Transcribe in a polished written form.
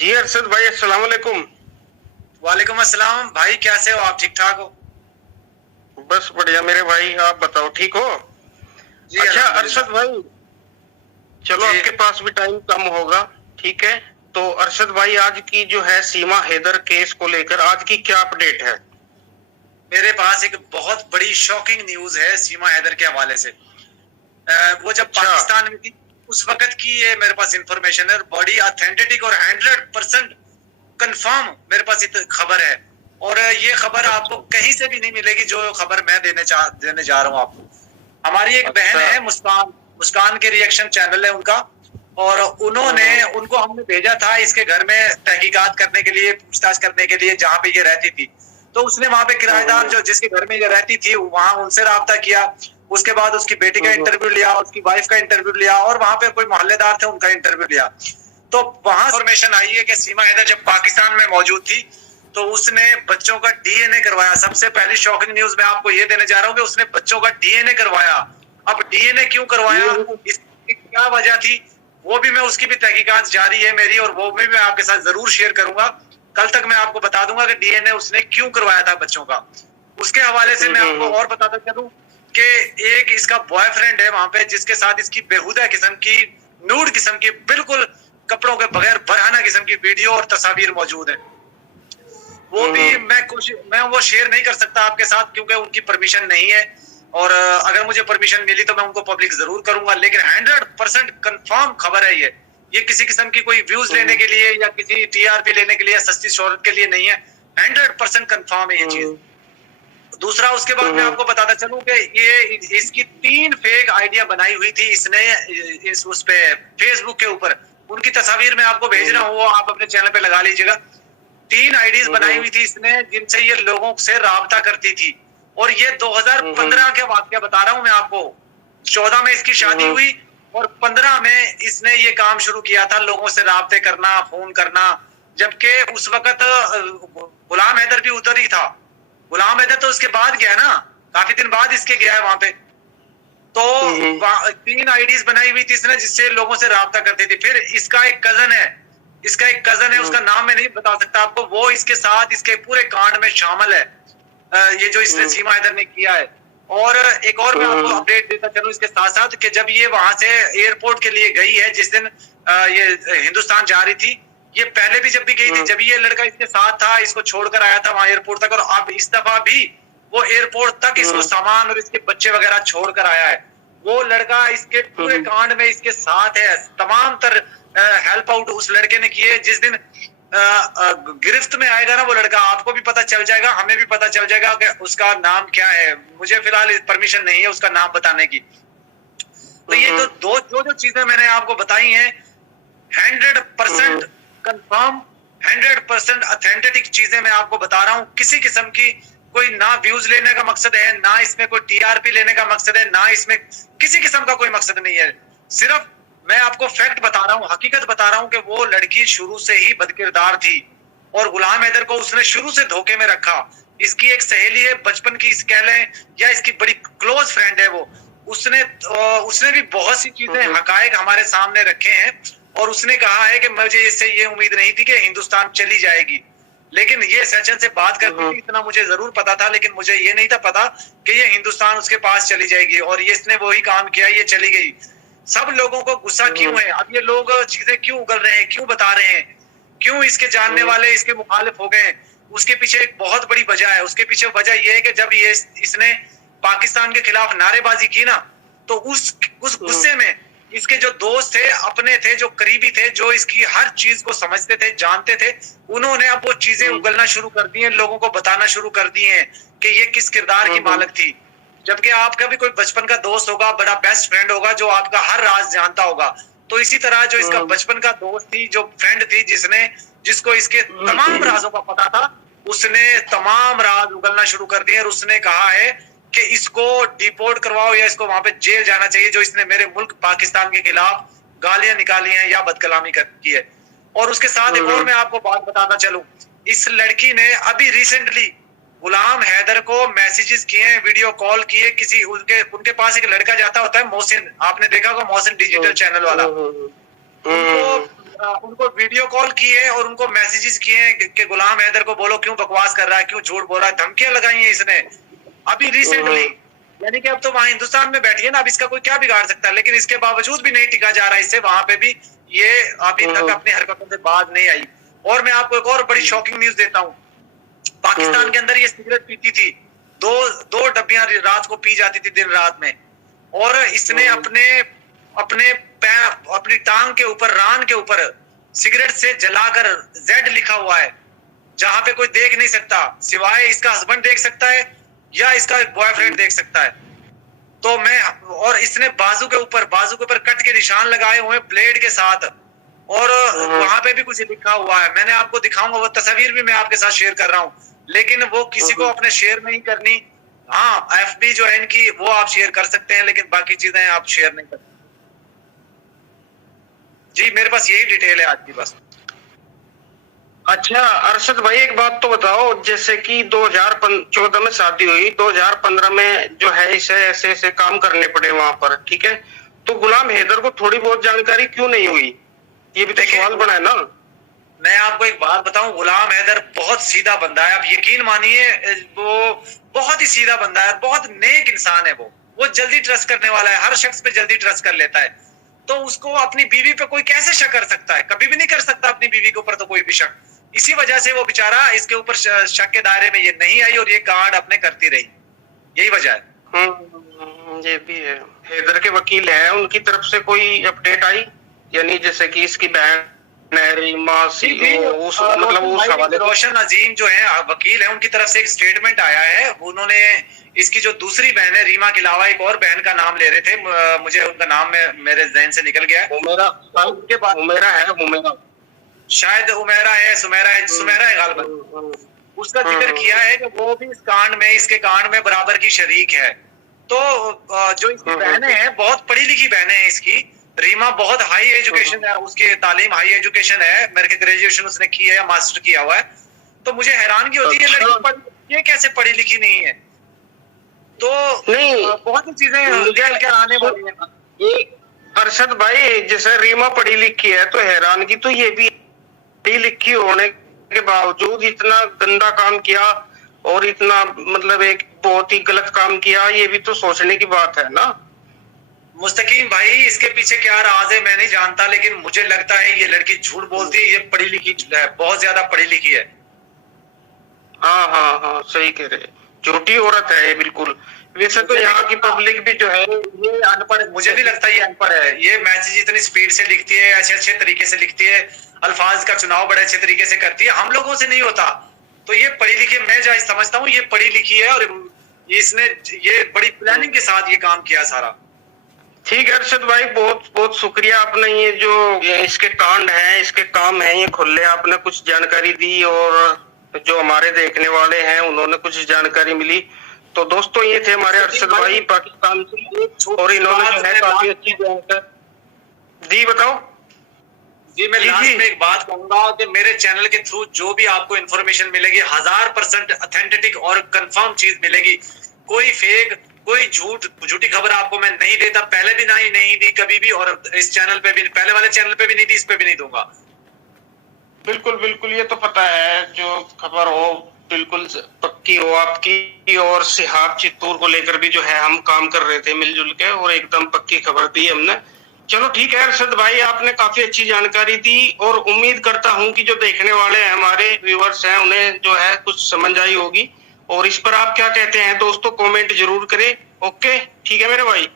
जी अरशद भाई, अस्सलाम वालेकुम। वालेकुम अस्सलाम भाई, कैसे हो आप? ठीक ठाक हो? बस बढ़िया मेरे भाई, आप बताओ ठीक हो? जी अच्छा अल्हम्दुलिल्लाह। अरशद भाई, चलो जी आपके पास भी टाइम कम होगा, ठीक है। तो अरशद भाई, आज की जो है सीमा हैदर केस को लेकर आज की क्या अपडेट है? मेरे पास एक बहुत बड़ी शॉकिंग न्यूज है सीमा हैदर के हवाले से। वो जब अच्छा। पाकिस्तान में थी उस वक्त की ये मेरे पास इंफॉर्मेशन है, बड़ी ऑथेंटिक और 100% कंफर्म मेरे पास खबर है। और ये खबर आपको अच्छा। कहीं से भी नहीं मिलेगी जो खबर मैं देने जा रहा हूँ आपको। हमारी एक बहन अच्छा। है मुस्कान, मुस्कान के रिएक्शन चैनल है उनका, और उन्होंने हम्म। उनको हमने भेजा था इसके घर में तहकीकात करने के लिए, पूछताछ करने के लिए, जहाँ पे ये रहती थी। तो उसने वहां पे किराएदार हम्म। जो जिसके घर में ये रहती थी वहां उनसे राब्ता किया। उसके बाद उसकी बेटी का हम्म। इंटरव्यू लिया, उसकी वाइफ का इंटरव्यू लिया, और वहां पे कोई मोहल्लेदार थे उनका इंटरव्यू लिया। तो वहां इंफॉर्मेशन आई है कि सीमा हैदर जब पाकिस्तान में मौजूद थी तो उसने बच्चों का डीएनए करवाया। सबसे पहली शॉकिंग न्यूज मैं आपको ये देने जा रहा हूँ कि उसने बच्चों का डीएनए करवाया। अब डीएनए क्यों करवाया, ये इसकी क्या वजह थी, वो भी मैं उसकी भी तहकीकात जारी है मेरी, और वो भी मैं आपके साथ जरूर शेयर करूंगा। कल तक मैं आपको बता दूंगा कि डीएनए उसने क्यों करवाया था बच्चों का। उसके हवाले से मैं आपको और बताता चलूं कि एक इसका बॉयफ्रेंड है वहां पे जिसके साथ इसकी बेहुदा किस्म की, नूड किस्म की, बिल्कुल कपड़ों के बगैर बरहाना किस्म की वीडियो और तस्वीर मौजूद है। वो भी मैं वो शेयर नहीं कर सकता आपके साथ क्योंकि उनकी परमिशन नहीं है। और अगर मुझे परमिशन मिली तो मैं उनको पब्लिक जरूर करूंगा, लेकिन 100% कंफर्म खबर है ये किसी किस्म की कोई व्यूज लेने के लिए या किसी टीआरपी लेने के लिए या सस्ती शोहरत के लिए नहीं है। 100% कंफर्म है ये चीज। दूसरा, उसके बाद मैं आपको बताता चलूं कि ये इसकी 3 फेक आइडिया बनाई हुई थी इसने, इस उस पे फेसबुक के ऊपर। उनकी तस्वीर मैं आपको भेज रहा हूँ, वो आप अपने चैनल पे लगा लीजिएगा। 3 आईडीज बनाई हुई थी इसने जिनसे ये लोगों से राबता करती थी। और ये 2015 के वाकया बता रहा हूं मैं आपको। 14 में इसकी शादी हुई और 15 में इसने ये काम शुरू किया था, लोगों से राबते करना, फोन करना। जबकि उस वक्त गुलाम हैदर भी उधर ही था। गुलाम हैदर तो उसके बाद गया ना, काफी दिन बाद इसके गया है वहां पे। तो 3 आईडीज बनाई हुई थी इसने जिससे लोगों से राबता करती थी। फिर इसका एक कजन है, उसका नाम मैं नहीं बता सकता आपको, वो इसके साथ इसके पूरे कांड में शामिल है। ये जो इसने सीमा हैदर ने किया है। और एक और मैं आपको अपडेट देता चलूं इसके साथ साथ कि जब ये वहां से एयरपोर्ट के लिए गई है, जिस दिन ये हिंदुस्तान जा रही थी, ये पहले भी जब भी गई थी, जब ये लड़का इसके साथ था, इसको छोड़कर आया था वहां एयरपोर्ट तक, और अब इस दफा भी वो एयरपोर्ट तक इसको सामान और इसके बच्चे वगैरह छोड़कर आया है। वो लड़का इसके पूरे कांड में इसके साथ है। तमाम तर हेल्प आउट उस लड़के ने किए। जिस दिन गिरफ्त में आएगा ना वो लड़का, आपको भी पता चल जाएगा, हमें भी पता चल जाएगा कि उसका नाम क्या है। मुझे फिलहाल परमिशन नहीं है उसका नाम बताने की। तो ये जो चीजें मैंने आपको बताई हैं, 100% कंफर्म, 100% ऑथेंटिक चीजें मैं आपको बता रहा हूँ। किसी किस्म की कोई ना व्यूज लेने का मकसद है, ना इसमें कोई टीआरपी लेने का मकसद है, ना इसमें किसी किस्म का कोई मकसद नहीं है। सिर्फ मैं आपको फैक्ट बता रहा हूँ, हकीकत बता रहा हूँ कि वो लड़की शुरू से ही बदकिरदार थी और गुलाम हैदर को उसने शुरू से धोखे में रखा। इसकी एक सहेली है बचपन की, इस कह लें, या इसकी बड़ी क्लोज फ्रेंड है वो। उसने उसने भी बहुत सी चीजें, हकायक हमारे सामने रखे हैं, और उसने कहा है कि मुझे इससे ये उम्मीद नहीं थी कि हिंदुस्तान चली जाएगी, लेकिन ये सचिन से बात करती थी इतना मुझे जरूर पता था, लेकिन मुझे ये नहीं था पता कि ये हिंदुस्तान उसके पास चली जाएगी। और ये इसने वही काम किया, ये चली गई। सब लोगों को गुस्सा क्यों है, अब ये लोग चीजें क्यों उगल रहे हैं, क्यों बता रहे हैं, क्यों इसके जानने वाले इसके मुखालिफ हो गए? उसके पीछे एक बहुत बड़ी वजह है। उसके पीछे वजह यह है कि जब ये इसने पाकिस्तान के खिलाफ नारेबाजी की ना, तो उस गुस्से में इसके जो दोस्त थे, अपने थे, जो करीबी थे, जो इसकी हर चीज को समझते थे, जानते थे, उन्होंने अब वो चीजें उगलना शुरू कर दी हैं, लोगों को बताना शुरू कर दिए हैं कि ये किस किरदार की मालिक थी। जबकि आपका भी कोई बचपन का दोस्त होगा, बड़ा बेस्ट फ्रेंड होगा, जो आपका हर राज जानता होगा। तो इसी तरह जो इसका बचपन का दोस्त थी, जो फ्रेंड थी, जिसको इसके तमाम राजों का पता था, उसने तमाम राज उगलना शुरू कर दिए। और उसने कहा है कि इसको डिपोर्ट करवाओ या इसको वहां पे जेल जाना चाहिए, जो इसने मेरे मुल्क पाकिस्तान के खिलाफ गालियां निकाली हैं या बदकलामी की है। और उसके साथ एक और मैं आपको बात बताता चलूं, इस लड़की ने अभी रिसेंटली गुलाम हैदर को मैसेजेस किए हैं, वीडियो कॉल किए। किसी उनके पास एक लड़का जाता होता है, मोहसिन, आपने देखा होगा, मोहसिन डिजिटल चैनल वाला। उनको उनको वीडियो कॉल किए और उनको मैसेजेस किए हैं कि गुलाम हैदर को बोलो क्यों बकवास कर रहा है, क्यों झूठ बोल रहा है, धमकियां लगाई हैं इसने अभी रिसेंटली। यानी कि अब तो वहां हिंदुस्तान में बैठी है ना, अब इसका कोई क्या बिगाड़ सकता है, लेकिन इसके बावजूद भी नहीं टिका जा रहा है इससे, वहां पे भी ये अभी तक अपनी हरकतों से बाज नहीं आई। और मैं आपको एक और बड़ी शॉकिंग न्यूज देता हूँ, पाकिस्तान के अंदर ये सिगरेट पीती थी, दो डब्बियां रात को पी जाती थी दिन रात में, और इसने अपनी टांग के ऊपर, रान के ऊपर सिगरेट से जलाकर जेड लिखा हुआ है, जहां पे कोई देख नहीं सकता, सिवाय इसका हस्बैंड देख सकता है या इसका बॉयफ्रेंड देख सकता है। तो और इसने बाजू के ऊपर कट के निशान लगाए हुए ब्लेड के साथ, और वहां पे भी कुछ लिखा हुआ है, मैंने आपको दिखाऊंगा, वो तस्वीर भी मैं आपके साथ शेयर कर रहा हूँ, लेकिन वो किसी को अपने शेयर नहीं करनी। हाँ, एफबी जो है इनकी, वो आप शेयर कर सकते हैं, लेकिन बाकी चीजें आप शेयर नहीं कर सकते। जी मेरे पास यही डिटेल है आज की बस। अच्छा अरशद भाई, एक बात तो बताओ, जैसे कि 2014 में शादी हुई, 2015 में जो है इसे ऐसे ऐसे काम करने पड़े वहां पर, ठीक है, तो गुलाम हैदर को थोड़ी बहुत जानकारी क्यों नहीं हुई? ये भी तो सवाल बना है ना। मैं आपको एक बात बताऊं, गुलाम हैदर बहुत सीधा बंदा है, आप यकीन मानिए, वो बहुत ही सीधा बंदा है, बहुत नेक इंसान है। वो जल्दी ट्रस्ट करने वाला है, हर शख्स पे जल्दी ट्रस्ट कर लेता है। तो उसको अपनी बीवी पे कोई कैसे शक कर सकता है? कभी भी नहीं कर सकता अपनी बीवी के ऊपर तो कोई भी शक। इसी वजह से वो बेचारा इसके ऊपर शक के दायरे में ये नहीं आई और ये कांड अपने करती रही, यही वजह है। ये भी है। हैदर के वकील है, उनकी तरफ से कोई अपडेट आई? यानी जैसे कि इसकी बहन रोशन अजीम जो है वकील है, उनकी तरफ से एक स्टेटमेंट आया है। उन्होंने इसकी जो दूसरी बहन है रीमा के अलावा एक और बहन का नाम ले रहे थे, मुझे उनका नाम मेरे जहन से निकल गया है। शायद उमेरा है, सुमेरा है गालिबन। उसका जिक्र किया है कि वो भी इस कांड में, इसके कांड में बराबर की शरीक है। तो जो इसकी बहनें हैं, बहुत पढ़ी लिखी बहनें हैं इसकी। रीमा बहुत हाई एजुकेशन है, उसकी तालीम हाई एजुकेशन है, मेरे के ग्रेजुएशन उसने की है या मास्टर किया हुआ है। तो मुझे हैरानगी होती है लड़की ये कैसे पढ़ी लिखी नहीं है। तो नहीं, बहुत सी चीजें निकल के आने वाली है। अरशद भाई, जैसे रीमा पढ़ी लिखी है तो हैरानगी तो ये भी, पढ़ी लिखी होने के बावजूद इतना गंदा काम किया और इतना मतलब एक बहुत ही गलत काम किया, ये भी तो सोचने की बात है ना। मुस्तकीम भाई, इसके पीछे क्या राज है मैं नहीं जानता, लेकिन मुझे लगता है ये लड़की झूठ बोलती है, ये पढ़ी लिखी है, बहुत ज्यादा पढ़ी लिखी है। हाँ, सही कह रहे, झूठी औरत है ये बिल्कुल। वैसे तो यहाँ की पब्लिक भी जो है ये अनपढ़, मुझे भी लगता है ये अनपढ़ है। ये मैसेज इतनी स्पीड से लिखती है, अच्छे तरीके से लिखती है, अल्फाज का चुनाव बड़े अच्छे तरीके से करती है, हम लोगों से नहीं होता। तो ये पढ़ी लिखी, मैं जो समझता हूँ ये पढ़ी लिखी है, और इसने ये बड़ी प्लानिंग के साथ ये काम किया सारा। ठीक है अरशद भाई, बहुत बहुत शुक्रिया, आपने ये जो इसके कांड हैं, इसके काम हैं, ये खुले आपने कुछ जानकारी दी, और जो हमारे देखने वाले हैं उन्होंने कुछ जानकारी मिली। तो दोस्तों, ये थे हमारे अरशद भाई पाकिस्तान से, और इन्होंने जो है काफी अच्छी जानकारी दी। बताओ जी, मैं लास्ट में एक बात कहूंगा कि मेरे चैनल के थ्रू जो भी आपको इन्फॉर्मेशन मिलेगी 1000% ऑथेंटिक और कंफर्म चीज मिलेगी। कोई फेक, कोई झूठी खबर आपको मैं नहीं देता, पहले भी नहीं दी कभी भी, और इस चैनल पे भी, पहले वाले चैनल पे भी नहीं दी, इस पे भी नहीं दूंगा। बिल्कुल, ये तो पता है, जो खबर हो बिल्कुल पक्की हो आपकी। और सिहाब चित्तूर को लेकर भी जो है हम काम कर रहे थे मिलजुल के, और एकदम पक्की खबर दी हमने। चलो ठीक है अरशद भाई, आपने काफी अच्छी जानकारी दी, और उम्मीद करता हूं कि जो देखने वाले हैं हमारे व्यूअर्स हैं उन्हें जो है कुछ समझ आई होगी। और इस पर आप क्या कहते हैं दोस्तों, कमेंट जरूर करें। ओके, ठीक है मेरे भाई।